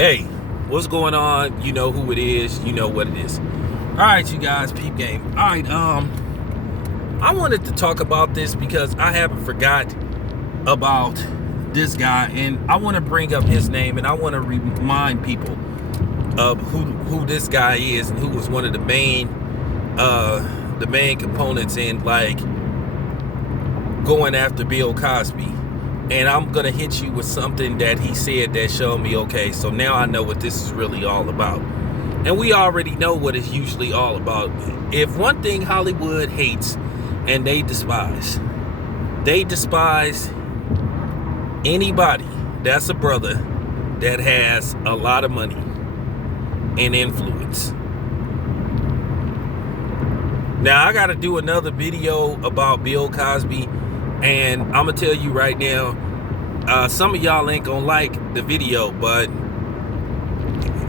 Hey, what's going on? You know who it is. You know what it is. All right, you guys, peep game. All right, I wanted to talk about this because I haven't forgot about this guy, and I want to bring up his name, and I want to remind people of who this guy is and who was one of the main components in like going after Bill Cosby. And I'm gonna hit you with something that he said that showed me, okay, so now I know what this is really all about. And we already know what it's usually all about. If one thing Hollywood hates and they despise anybody that's a brother that has a lot of money and influence. Now I gotta do another video about Bill Cosby, and I'm gonna tell you right now, some of y'all ain't gonna like the video, but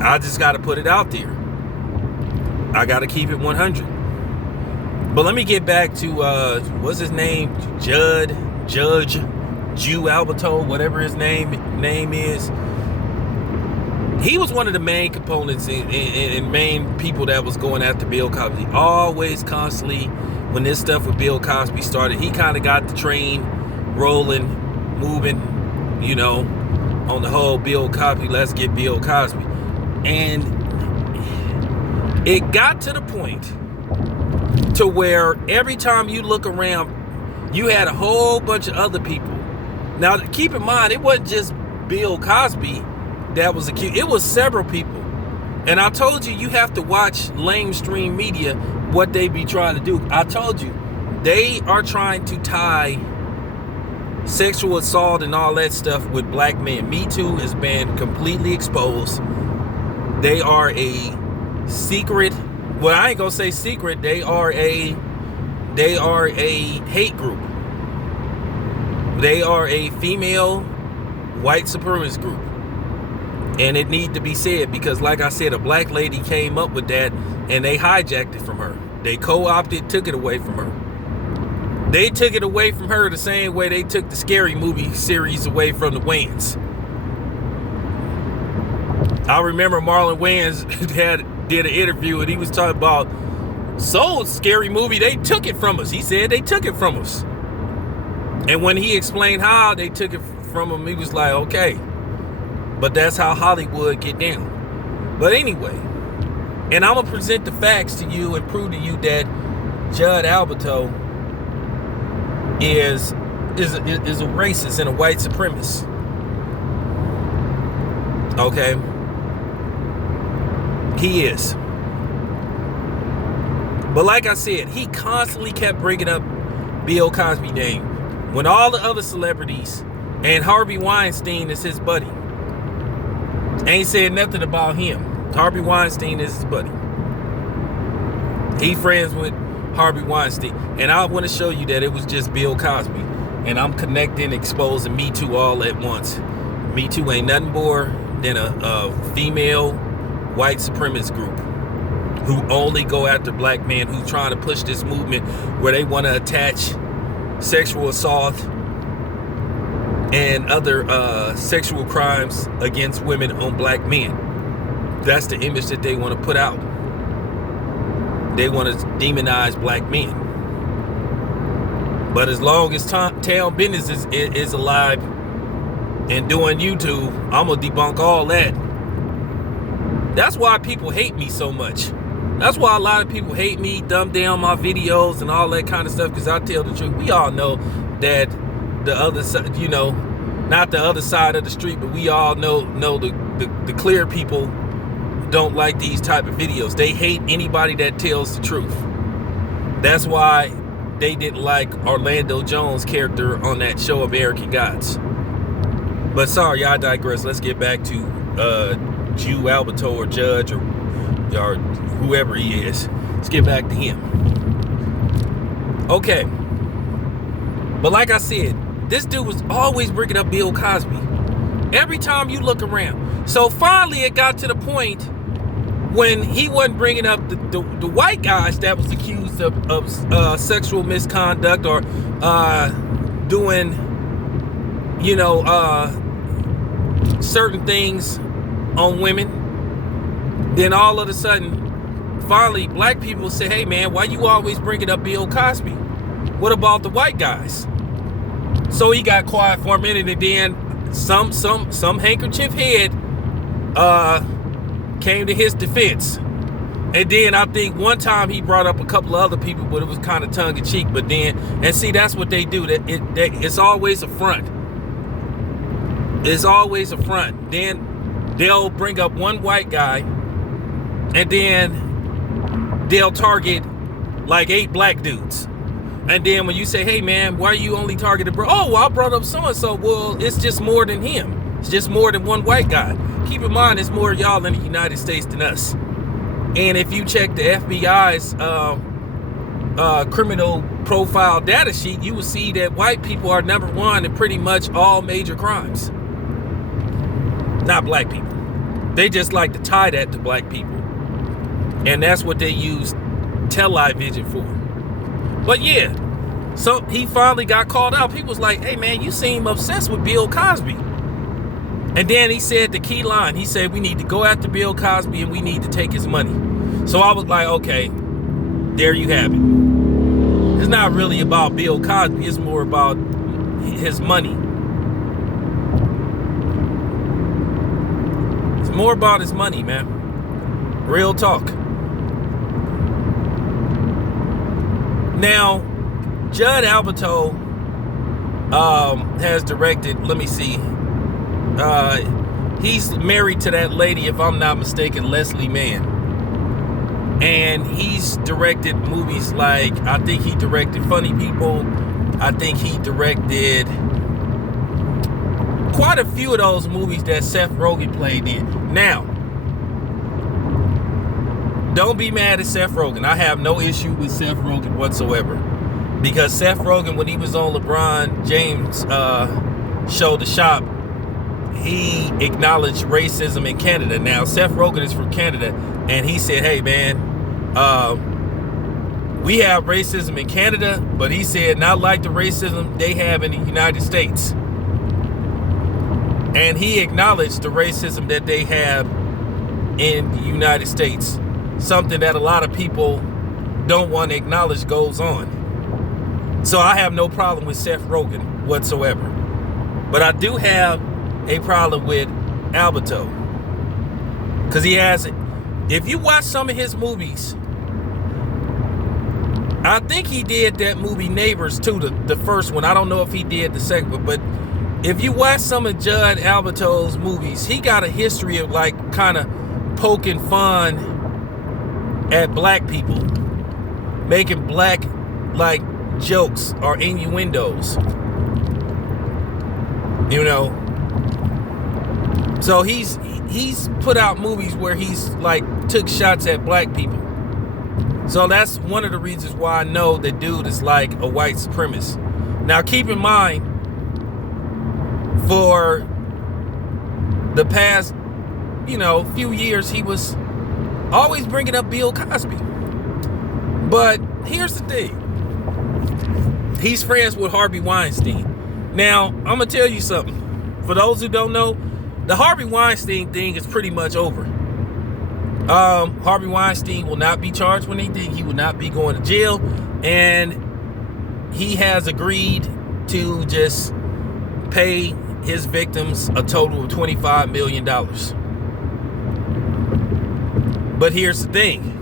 I just gotta put it out there. I gotta keep it 100. But let me get back to what's his name? Judd Apatow, whatever his name is. He was one of the main components and main people that was going after Bill Cosby. Always, constantly, when this stuff with Bill Cosby started, he kind of got the train rolling, moving, you know, on the whole Bill Cosby, let's get Bill Cosby. And it got to the point to where every time you look around, you had a whole bunch of other people. Now, keep in mind, it wasn't just Bill Cosby that was accused. It was several people. And I told you, you have to watch mainstream media, what they be trying to do. I told you, they are trying to tie sexual assault and all that stuff with black men. Me Too has been completely exposed. They are a secret, well, I ain't gonna say secret, they are a hate group. They are a female white supremacist group. And it need to be said because, like I said, a black lady came up with that and they hijacked it from her. They co-opted, took it away from her. They took it away from her the same way they took the Scary Movie series away from the Wayans. I remember Marlon Wayans did an interview and he was talking about Scary Movie, they took it from us. He said they took it from us. And when he explained how they took it from him, he was like, okay. But that's how Hollywood get down. But anyway, and I'm going to present the facts to you and prove to you that Judd Apatow is a racist and a white supremacist. Okay? He is. But like I said, he constantly kept bringing up Bill Cosby's name when all the other celebrities, and Harvey Weinstein is his buddy, ain't said nothing about him. Harvey Weinstein is his buddy. He friends with Harvey Weinstein. And I want to show you that it was just Bill Cosby. And I'm connecting, exposing Me Too all at once. Me Too ain't nothing more than a female white supremacist group who only go after black men, who trying to push this movement where they want to attach sexual assault and other sexual crimes against women on black men. That's the image that they want to put out. They want to demonize black men. But as long as Town Business is alive and doing YouTube, I'm going to debunk all that. That's why people hate me so much. That's why a lot of people hate me, dumb down my videos and all that kind of stuff, because I tell the truth. We all know that the other side, you know, not the other side of the street, but we all know the clear people don't like these type of videos. They hate anybody that tells the truth. That's why they didn't like Orlando Jones' character on that show American Gods. But sorry, I digress. Let's get back to Judd Apatow or Judge or whoever he is. Let's get back to him. Okay. But like I said, this dude was always bringing up Bill Cosby. Every time you look around. So finally it got to the point when he wasn't bringing up the white guys that was accused of sexual misconduct or doing, you know, certain things on women. Then all of a sudden, finally, black people say, hey man, why you always bringing up Bill Cosby? What about the white guys? So he got quiet for a minute, and then some handkerchief head came to his defense. And then I think one time he brought up a couple of other people, but it was kind of tongue in cheek. But then, and see, that's what they do. It's always a front. It's always a front. Then they'll bring up one white guy, and then they'll target like 8 black dudes. And then when you say, hey man, why are you only targeted, bro? Oh, well, I brought up so-and-so. Well, it's just more than him. It's just more than one white guy. Keep in mind, it's more y'all in the United States than us. And if you check the FBI's criminal profile data sheet, you will see that white people are number 1 in pretty much all major crimes. Not black people. They just like to tie that to black people. And that's what they use television for. But yeah, so he finally got called out. People was like, hey man, you seem obsessed with Bill Cosby. And then he said the key line. He said, we need to go after Bill Cosby and we need to take his money. So I was like, okay, there you have it. It's not really about Bill Cosby. It's more about his money. It's more about his money, man. Real talk. Now, Judd Apatow has directed, let me see. He's married to that lady, if I'm not mistaken, Leslie Mann. And he's directed movies like, I think he directed Funny People. I think he directed quite a few of those movies that Seth Rogen played in. Now, don't be mad at Seth Rogen. I have no issue with Seth Rogen whatsoever. Because Seth Rogen, when he was on LeBron James' show, The Shop, he acknowledged racism in Canada. Now, Seth Rogen is from Canada, and he said, hey, man, we have racism in Canada, but he said not like the racism they have in the United States. And he acknowledged the racism that they have in the United States. Something that a lot of people don't want to acknowledge goes on. So I have no problem with Seth Rogen whatsoever. But I do have a problem with Apatow. Because he has it. If you watch some of his movies, I think he did that movie Neighbors too, the first one. I don't know if he did the second one, but if you watch some of Judd Apatow's movies, he got a history of like kind of poking fun at black people, making black like jokes or innuendos, you know. So he's put out movies where he's like took shots at black people. So that's one of the reasons why I know that dude is like a white supremacist. Now keep in mind, for the past, few years, he was always bringing up Bill Cosby. But here's the thing. He's friends with Harvey Weinstein. Now, I'm going to tell you something. For those who don't know, the Harvey Weinstein thing is pretty much over. Harvey Weinstein will not be charged with anything. He will not be going to jail. And he has agreed to just pay his victims a total of $25 million. But here's the thing.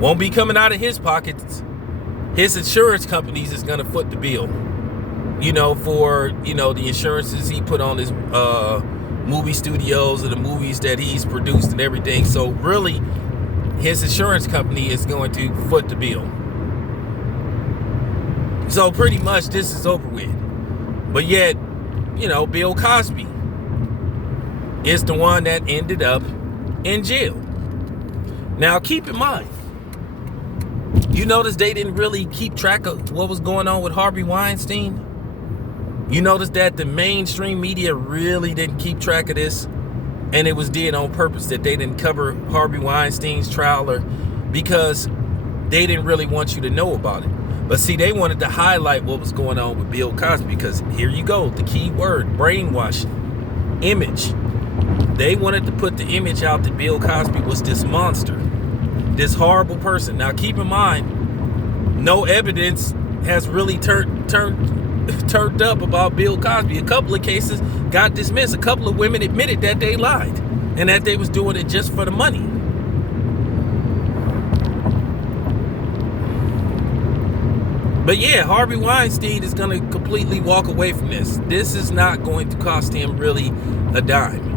Won't be coming out of his pockets. His insurance companies is going to foot the bill. For, the insurances he put on his movie studios and the movies that he's produced and everything. So really, his insurance company is going to foot the bill. So pretty much this is over with. But yet, Bill Cosby is the one that ended up in jail. Now keep in mind, you notice they didn't really keep track of what was going on with Harvey Weinstein. You notice that the mainstream media really didn't keep track of this, and it was did on purpose that they didn't cover Harvey Weinstein's trial, because they didn't really want you to know about it. But see, they wanted to highlight what was going on with Bill Cosby, because here you go, the key word, brainwashing. image. They wanted to put the image out that Bill Cosby was this monster, this horrible person. Now, keep in mind, no evidence has really turned up about Bill Cosby. A couple of cases got dismissed. A couple of women admitted that they lied and that they was doing it just for the money. But yeah, Harvey Weinstein is going to completely walk away from this. This is not going to cost him really a dime.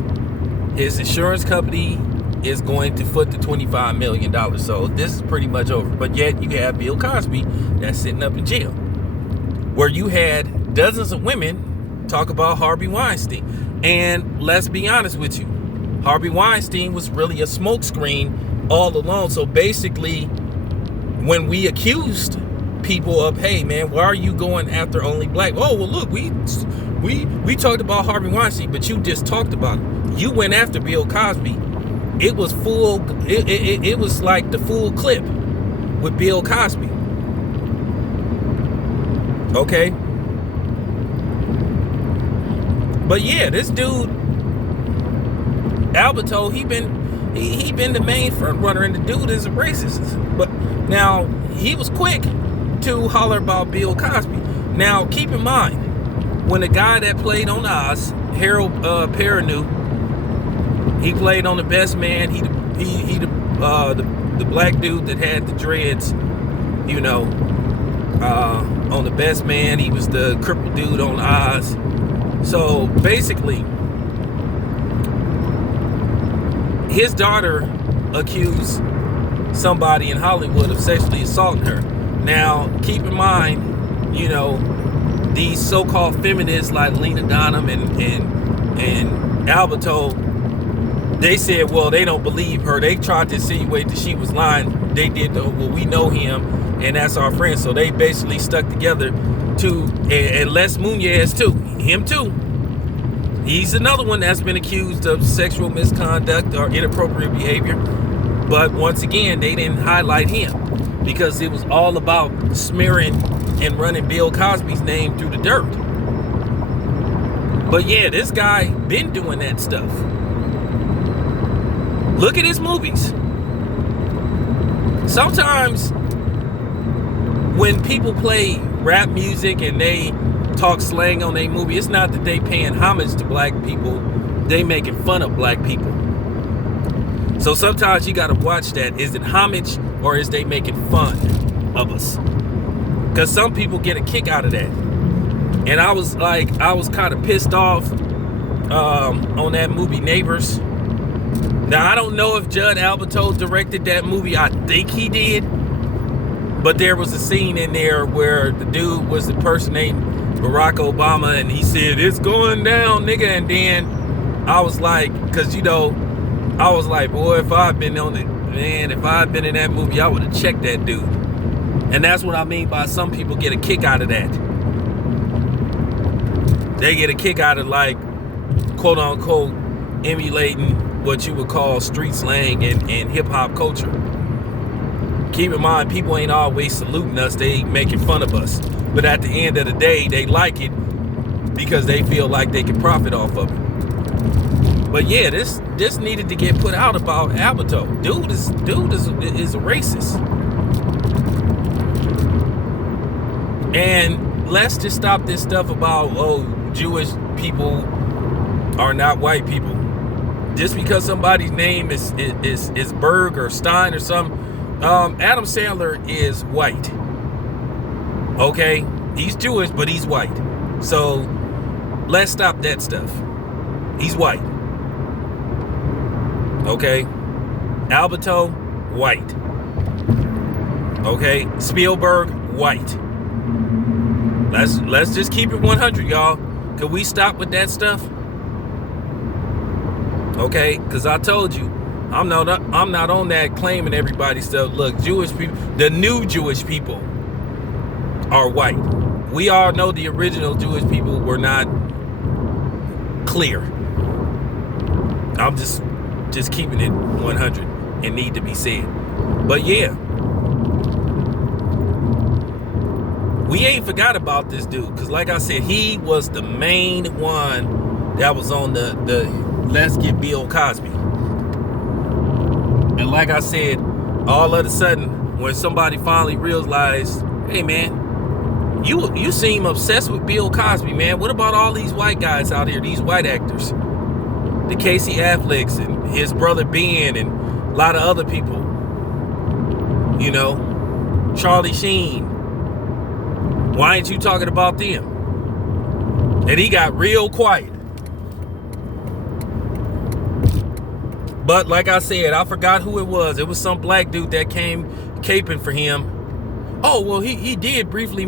His insurance company is going to foot the $25 million. So this is pretty much over. But yet you have Bill Cosby that's sitting up in jail, where you had dozens of women talk about Harvey Weinstein. And let's be honest with you, Harvey Weinstein was really a smokescreen all along. So basically, when we accused people of, hey man, why are you going after only black? Oh well, look, we talked about Harvey Weinstein, but you just talked about it. You went after Bill Cosby. It was full. It was like the full clip with Bill Cosby. Okay. But yeah, this dude Apatow, he been the main front runner, and the dude is a racist. But now he was quick to holler about Bill Cosby. Now keep in mind, when the guy that played on Oz, Harold Perrineau, he played on The Best Man. He the black dude that had the dreads, you know, on The Best Man. He was the crippled dude on Oz. So basically, his daughter accused somebody in Hollywood of sexually assaulting her. Now, keep in mind, you know, these so-called feminists like Lena Dunham and Apatow, they said, well, they don't believe her. They tried to insinuate that she was lying. They did, well, we know him, and that's our friend. So they basically stuck together to, and Les Munoz too, him too. He's another one that's been accused of sexual misconduct or inappropriate behavior. But once again, they didn't highlight him because it was all about smearing and running Bill Cosby's name through the dirt. But yeah, this guy been doing that stuff. Look at his movies. Sometimes when people play rap music and they talk slang on their movie, it's not that they paying homage to black people, they making fun of black people. So sometimes you gotta watch that. Is it homage or is they making fun of us? Because some people get a kick out of that. And I was kind of pissed off on that movie Neighbors. Now, I don't know if Judd Apatow directed that movie. I think he did. But there was a scene in there where the dude was impersonating Barack Obama, and he said, "It's going down, nigga." And then I was like, because, you know, I was like, boy, if I'd been in that movie, I would have checked that dude. And that's what I mean by some people get a kick out of that. They get a kick out of, like, quote unquote, emulating what you would call street slang and hip hop culture. Keep in mind, people ain't always saluting us, they making fun of us. But at the end of the day, they like it because they feel like they can profit off of it. But yeah, this needed to get put out about Apatow. Dude is a racist. And let's just stop this stuff about, oh, Jewish people are not white people. Just because somebody's name is Berg or Stein or something, Adam Sandler is white. Okay? He's Jewish, but he's white. So let's stop that stuff. He's white. Okay? Apatow, white. Okay? Spielberg, white. Let's just keep it 100, y'all. Can we stop with that stuff? Okay, because I told you, I'm not on that claiming everybody stuff. Look, Jewish people, the new Jewish people are white. We all know the original Jewish people were not clear. I'm just keeping it 100 and need to be said. But yeah, we ain't forgot about this dude, because like I said, he was the main one that was on the Let's Get Bill Cosby. And like I said, all of a sudden, when somebody finally realized, hey man, you seem obsessed with Bill Cosby, man. What about all these white guys out here, these white actors? The Casey Afflecks and his brother Ben and a lot of other people. You know, Charlie Sheen. Why ain't you talking about them? And he got real quiet. But like I said, I forgot who it was. It was some black dude that came caping for him. Oh, well, he did briefly,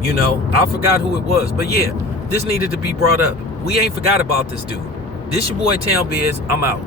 you know, I forgot who it was. But yeah, this needed to be brought up. We ain't forgot about this dude. This your boy Town Biz. I'm out.